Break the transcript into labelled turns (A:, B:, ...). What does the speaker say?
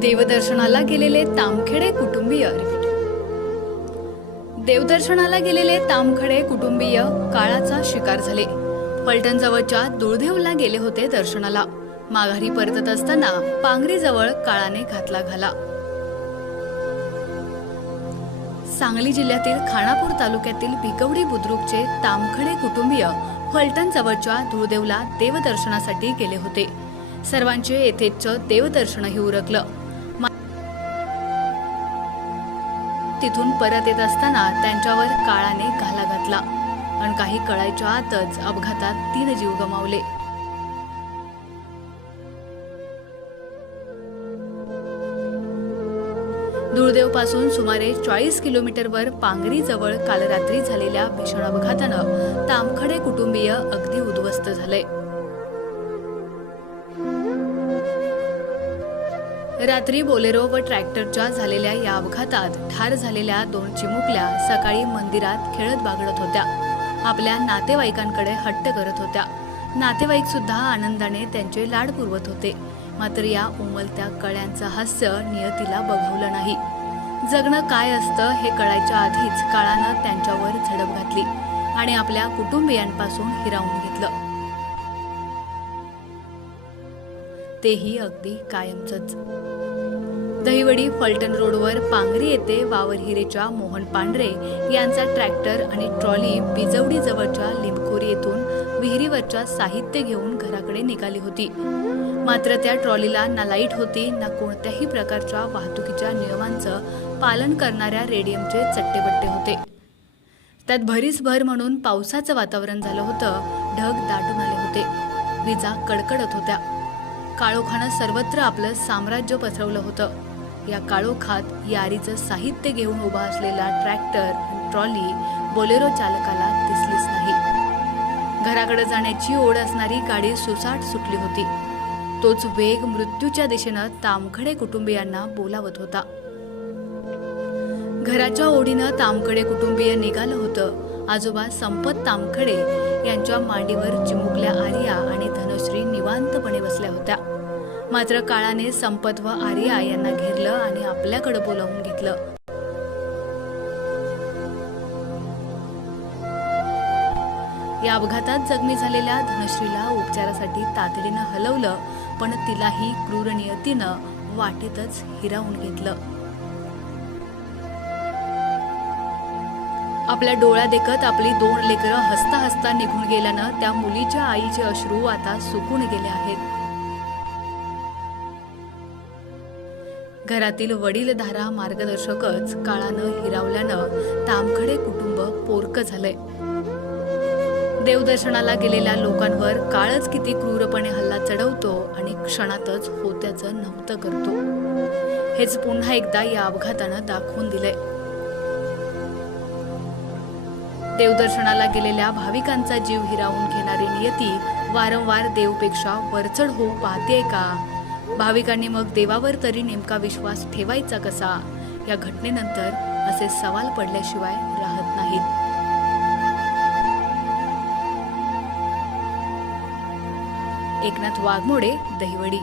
A: देवदर्शनाला गेलेले तामखेडे कुटुंबीय रिपीट देवदर्शनाला गेलेले तामखडे कुटुंबीय काळाचा शिकार झाले. फलटणजवळच्या दुळदेवला गेले होते दर्शनाला. माघारी परतत असताना पांगरीजवळ काळाने घातला घाला. सांगली जिल्ह्यातील खानापूर तालुक्यातील भिकवडी बुद्रुकचे तामखडे कुटुंबीय फलटण जवळच्या धुळदेवला देवदर्शनासाठी गेले होते. सर्वांचे येथेच देवदर्शनही उरकलं. तिथून परत येत असताना त्यांच्यावर काळाने घाला घातला. आणि काही कळायच्या आतच अपघातात तीन जीव गमावले. दुळदेवपासून सुमारे चाळीस किलोमीटरवर पांगरी जवळ काल रात्री झालेल्या भीषण अपघातानं तामखडे कुटुंबीय अगदी उद्ध्वस्त झाले. रात्री बोलेरो व ट्रॅक्टरच्या झालेल्या या अपघातात ठार झालेल्या दोन चिमुकल्या सकाळी मंदिरात खेळत बागडत होत्या. आपल्या नातेवाईकांकडे हट्ट करत होत्या. नातेवाईक सुद्धा आनंदाने त्यांचे लाड पुरवत होते. मात्र या उमलत्या कळ्यांचं हास्य नियतीला बघवलं नाही. जगणं काय असतं हे कळायच्या आधीच काळानं त्यांच्यावर झडप घातली आणि आपल्या कुटुंबियांपासून हिरावून घेतलं. तेही अगदी कायमचंच. दहिवडी फलटण रोडवर पांगरी येथे वावर हिरेच्या मोहन पांढरे यांचा ट्रॅक्टर आणि ट्रॉली बिजवडी जवळच्या येथून विहिरीवरच्या साहित्य घेऊन घराकडे निघाली होती. मात्र त्या ट्रॉलीला ना लाइट होती ना कोणत्याही प्रकारच्या वाहतुकीच्या नियमांचं पालन करणाऱ्या रेडियमचे चट्टेबट्टे होते. त्यात भरीस भर म्हणून पावसाचं वातावरण झालं होतं ढग दाटून आले होते. विजा कडकडत होत्या. काळोखानं सर्वत्र आपलं साम्राज्य पसरवलं होतं. या काळोखात यारीचं साहित्य घेऊन उभा असलेला ट्रॅक्टर ट्रॉली बोलेरो चालकाला दिसलीच नाही. घराकडे जाण्याची ओढ असणारी गाडी सुसाट सुटली होती. तोच वेग मृत्यूच्या दिशेनं तामखडे कुटुंबियांना बोलावत होता. घराच्या ओढीनं तामखडे कुटुंबीय निघालं होतं. आजोबा संपत तामखडे यांच्या मांडीवर चिमुकल्या आर्या आणि धनश्री निवांतपणे बसल्या होत्या. मात्र काळाने संपत व आर्या यांना घेरलं आणि आपल्याकडे बोलावून घेतलं. या अपघातात जखमी झालेल्या धनश्रीला उपचारासाठी तातडीनं हलवलं पण तिलाही क्रूर नियतीनं वाटेतच हिरावून घेतलं. आपल्या डोळ्या देखत आपली दोन लेकरं हसता हसता निघून गेल्यानं त्या मुलीच्या आईचे अश्रू आता सुकून गेले आहेत. घरातील वडीलधारा मार्गदर्शकच काळानं हिरावल्यानं तामखडे कुटुंब पोरकं झालंय. देवदर्शनाला गेलेल्या लोकांवर काळच किती क्रूरपणे हल्ला चढवतो आणि क्षणातच होत्याचं नव्हतं करतो. हेच पुन्हा एकदा या अपघातानं दाखवून दिलंय. देवदर्शनाला गेलेल्या भाविकांचा जीव हिरावून घेणारी नियती वारंवार देवपेक्षा वरचढ होऊ पाहतेय का? भाविकांनी मग देवावर तरी नेमका विश्वास ठेवायचा कसा? या घटनेनंतर असे सवाल पडल्याशिवाय राहत नाहीत. एकनाथ वाघमोडे दहिवडी.